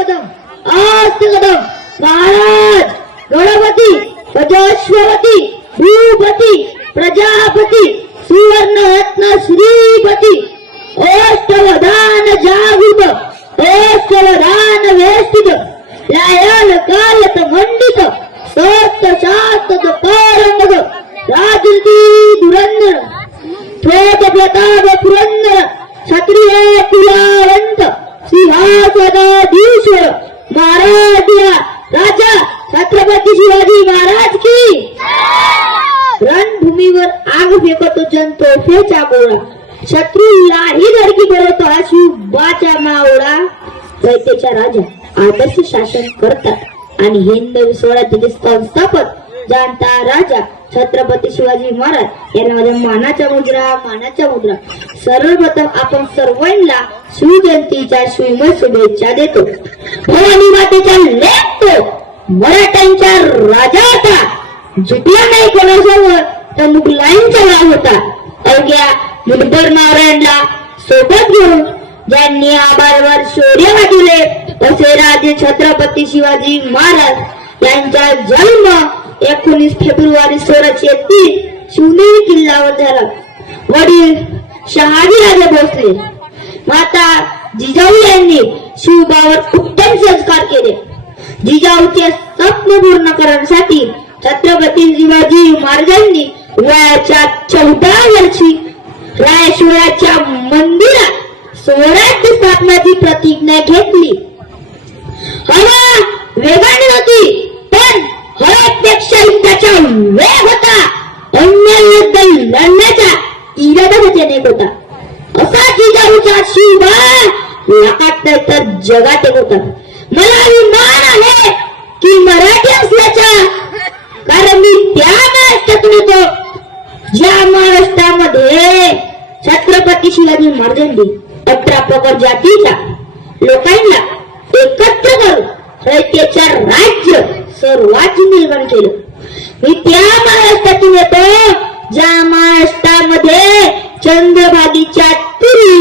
कदम आस्ते कदम महाराज गणपती अजस्वती भूपती प्रजापती सुवर्ण रत्न श्रीपती अष्टवधान जागृत अष्टवधान वेष्टित लायल कायत मंडित सत्य शास्त्र पारंगत राजनीती धुरंधर थोट प्रताप पुरंदर क्षत्रिय कुलावंत सिंहासनाधीश्वर महाराज राजा छत्रपती शिवाजी महाराज की रणभूमीवर आग फेकतो जनतोफेचा गोळा शत्रूलाही धडकी भरवतो हा शिवबाचा मावळा दैत्याचा राजा आदर्श शासन करतात आणि हिंदवी स्वराज्याचे संस्थापक जाणता राजा छत्रपती शिवाजी महाराज यांना माझ्या मानाच्या मुद्रा सर्वप्रथम आपण सर्वांना शिवजयंतीच्या शिवमय शुभेच्छा देतो. भवानी मातेच्या लेखतो मराठ्यांच्या राजाचा जिंकला नाही कोणासमोर तर मुघलांचा वाव होता. अवघ्या मुठभर नारायणला सोबत घेऊन ज्यांनी आबाळवर शौर्य वाढवले असे राजे छत्रपती शिवाजी महाराज यांचा जन्म 19 फेब्रुवारी 1603 शिवनेरी किल्ल्यावर झाला. वडील शहाजीराजे भोसले माता जिजाऊ यांनी शिवबावर उत्तम संस्कार केले. जिजाऊचे स्वप्न पूर्ण करण्यासाठी छत्रपती शिवाजी महाराजांनी वयाच्या 14 वर्षी रायशिवाच्या मंदिरात स्वराज्य स्थापनाची प्रतिज्ञा घेतली. हवा वेगाने होती पण हवेपेक्षा त्याचा वेग होता. अन्यायाविरुद्ध लढण्याचा इरादा त्याने होता. असा जिजाऊचा शिवबा लाखात नाही तर जगात एक होता. मला अभिमान आहे की मराठी असल्याचा, कारण मी त्या महाराष्ट्रातून येतो ज्या महाराष्ट्रामध्ये छत्रपती शिवाजी महाराजांनी 18 प्रकार जातीच्या लोकांना एकत्र करून रयतेच्या राज्य सर्वांचे निर्माण केलं. मी त्या महाराष्ट्रातून येतो ज्या महाराष्ट्रामध्ये चंद्रभागीच्या तुरी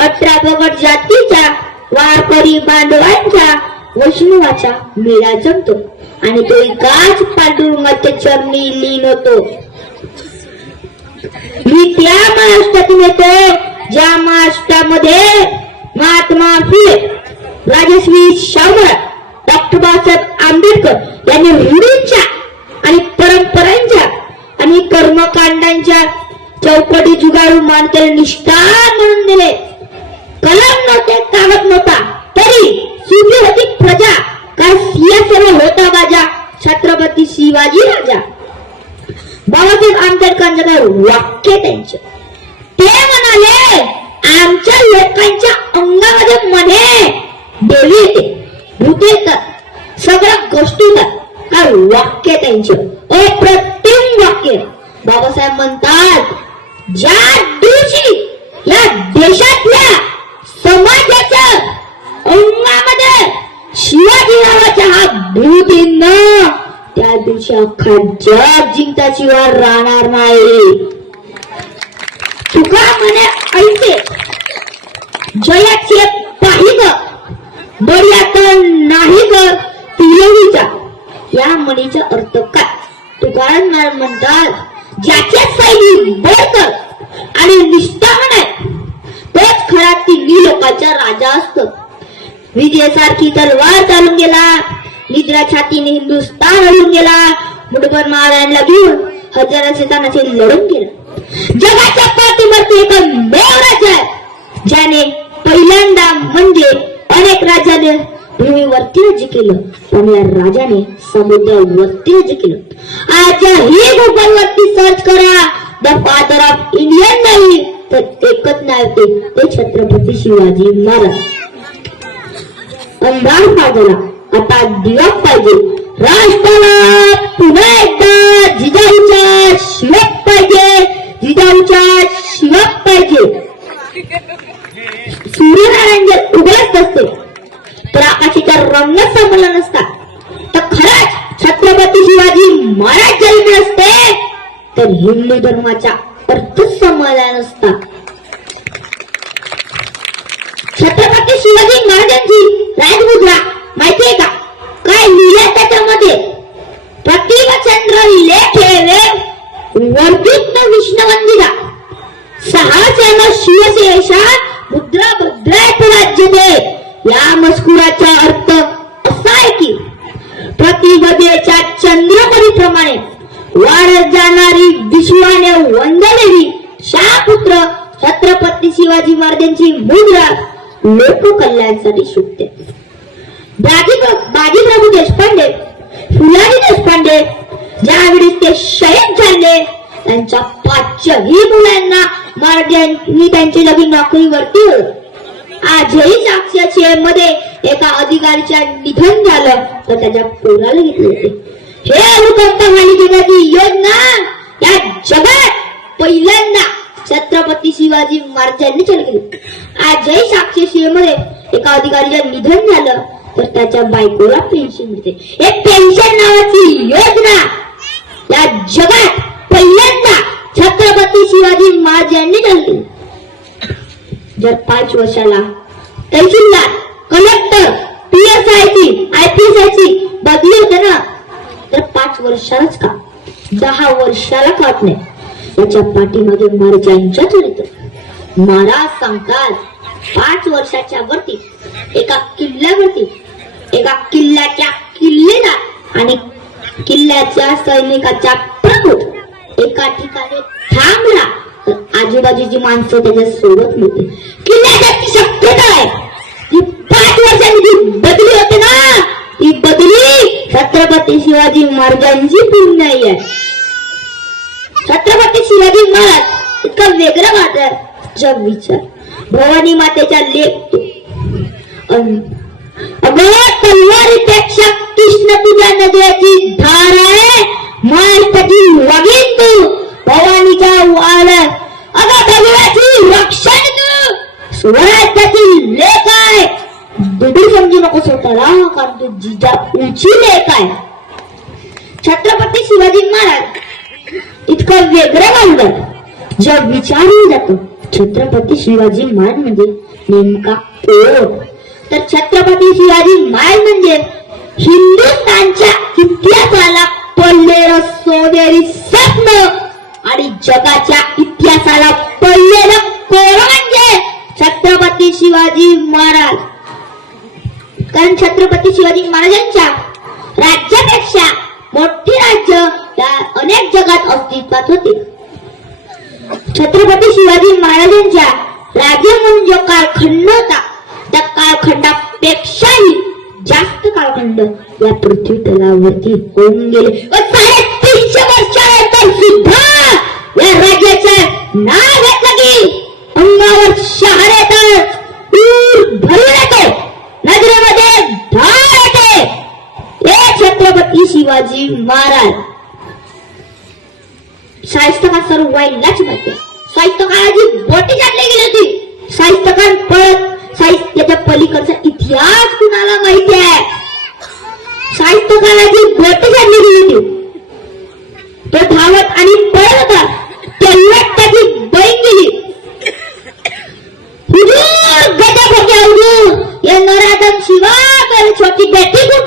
18 प्रकार जातीच्या वारकरी बांधवांच्या वैष्णवाचा मेळा जमतो आणि तो एकाच पांडुरंगाच्या चरणी लीन होतो. मी त्या महाराष्ट्रातून येतो ज्या महाराष्ट्रामध्ये महात्मा फुले, राजश्री शाहू, डॉक्टर बाबासाहेब आंबेडकर यांनी रूढींच्या आणि परंपरांच्या आणि कर्मकांडांच्या चौकटी जुगाडून मानतेला निष्ठान म्हणून दिले. कलम नव्हते, कागद नव्हता, तरी सुखी होती प्रजा, कारण सिंहासनावर होता राजा छत्रपती शिवाजी राजा. बाबासाहेब आंबेडकरांचं वाक्य त्यांचं ते म्हणाले, आमच्या लोकांच्या अंगामध्ये मने देवी येते, भूत येतात, सगळ्या गोष्टी येतात. काय वाक्य त्यांचं अप्रतिम वाक्य. बाबासाहेब म्हणतात, ज्या दिवशी या देशातल्या समाजाच्या अंगामध्ये शिवाजी नावाचा हा भूत येईन, त्या दिवशी अख्खा जग जिंकल्याशिवाय राहणार नाही. तुका म्हणे ऐसे जयाचे पाहिग बढियात नाही ग तिलोवीचा. या म्हणीचा अर्थ काय? तुकाराम महाराज म्हणतात, ज्याच्या साईली बळकर आणि निष्ठावान आहे तोच खरा तिन्ही लोकांचा राजा असतो. विजयासारखी तलवार चालून गेला, निद्रा छातीने हिंदुस्थान हलून गेला, मुठभर महाराजांना घेऊन हजाराचे तानाचे लढून गेला. जगाच्या पाठीवरती एकमेव राजा आहे ज्याने पहिल्यांदा म्हणजे अनेक राजाने भूमीवरती राज्य केलं, पण या राजाने समुद्रावरती राज्य केलं. आजही गुगलवरती सर्च करा, द फादर ऑफ इंडियन नाही तर एकच नाव ते छत्रपती शिवाजी महाराज. अंधार पाहिजे, आता दिवा पाहिजे, राष्ट्राला पुन्हा एकदा जिजाऊच्या शिवक पाहिजे, जिजाऊच्या शिवक पाहिजे. सूर्यनारायण जर उगवत असते तर आकाशाचा रंग संपला नसता, तर खरंच छत्रपती शिवाजी महाराज जन्मले असते तर हिंदू धर्माचा अर्थ समजला नसता. छत्रपती शिवाजी महाराजांची राजमुद्रा या मजकुराचा अर्थ असा आहे की प्रतिभदेच्या चंद्रपरीप्रमाणे वाढत जाणारी विश्वाने वंदलेली शापुत्र छत्रपती शिवाजी महाराजांची मुद्रा लोककल्याणासाठी शोधते. बाजीप्रभू देशपांडे, फुलाजी देशपांडे ज्यावेळी ते शहीद झाले त्यांच्या 5ही मुलांना महाराजांनी त्यांची लगीन नोकरीवरती आजही साक्षी मध्ये एका अधिकारीच्या निधन झालं तर त्याच्या पोराला घेतले होते. हे अनुकंपा मालिकेची योजना या जगात पहिल्यांदा छत्रपती शिवाजी महाराजांनी चालू केली. आजही साक्षी मध्ये एका अधिकारीचं निधन झालं तर त्याच्या बायकोला पेन्शन मिळते. हे पेन्शन नावाची योजना या जगात पहिल्यांदा छत्रपती शिवाजी महाराजांनी चालू केली. जर 5 वर्षाला तहसीलदार, कलेक्टर, PSI, IPSI बदली होते ना तर 5 वर्षालाच का 10 वर्षाला काट नाही. याच्या पाठीमागे महाराजांच्या चरित्र. महाराज सांगतात 5 वर्षाच्या वरती एका किल्ल्यावरती एका किल्ल्याच्या किल्लेदार आणि किल्ल्याच्या सैनिकाच्या प्रमुख एका ठिकाणी थांबला तर आजूबाजूची माणसं त्याच्या सोबत होती. किल्ल्याची शक्यता आहे ती 5 वर्षांनी जी बदली होते ना ती बदली छत्रपती शिवाजी महाराजांची पूर्ण आहे. छत्रपती शिवाजी महाराज इतका वेगळा मात्र जग विचार भवानी मातेच्या लेख तलवारीपेक्षा कृष्ण तुझ्या नजरेची धार आहे मालपती वागीन तू भवानीच्या वाळ अगं भगवाची रक्षण तू स्वराज्याची लेख आहे. दुधी समजू नको स्वतःला कारण तू जिजा उंची लेख आहे. छत्रपती शिवाजी महाराज इतकं वेगळं मानलं जग विचारलं जातो छत्रपती शिवाजी महाराज म्हणजे नेमका कोण तर छत्रपती शिवाजी महाराज म्हणजे हिंदुस्थानच्या इतिहासाला पडलेलं सोनेरी स्वप्न आणि जगाच्या इतिहासाला पडलेलं कोण म्हणजे छत्रपती शिवाजी महाराज. कारण छत्रपती शिवाजी महाराजांच्या राज्यापेक्षा मोठी राज्य त्या अनेक जगात अस्तित्वात होते. छत्रपती शिवाजी महाराजांच्या राज्य म्हणून जो कालखंड होता त्या कालखंडापेक्षाही जास्त कालखंड या पृथ्वी तलावरती होऊन गेले. 350 वर्षानंतर सुद्धा या राज्याचं नाव घेतलं की अंगावर शहर येतात, भरून येते, नजरेमध्ये धार येते. हे छत्रपती शिवाजी महाराज. शाहिस्तेखान सर्व वाईलाच माहिती. शाहिस्तेखानाची बोटी छाटली गेली होती. शाहिस्तेखान पळत याच्या पलीकडचा इतिहास कुणाला माहिती आहे. शाहिस्तेखानाची बोटी छाटली गेली होती. तो धावत आणि पळत होता तेव्हा त्याची बहीण गेली. ये नराधम शिवा छोटी बेटी को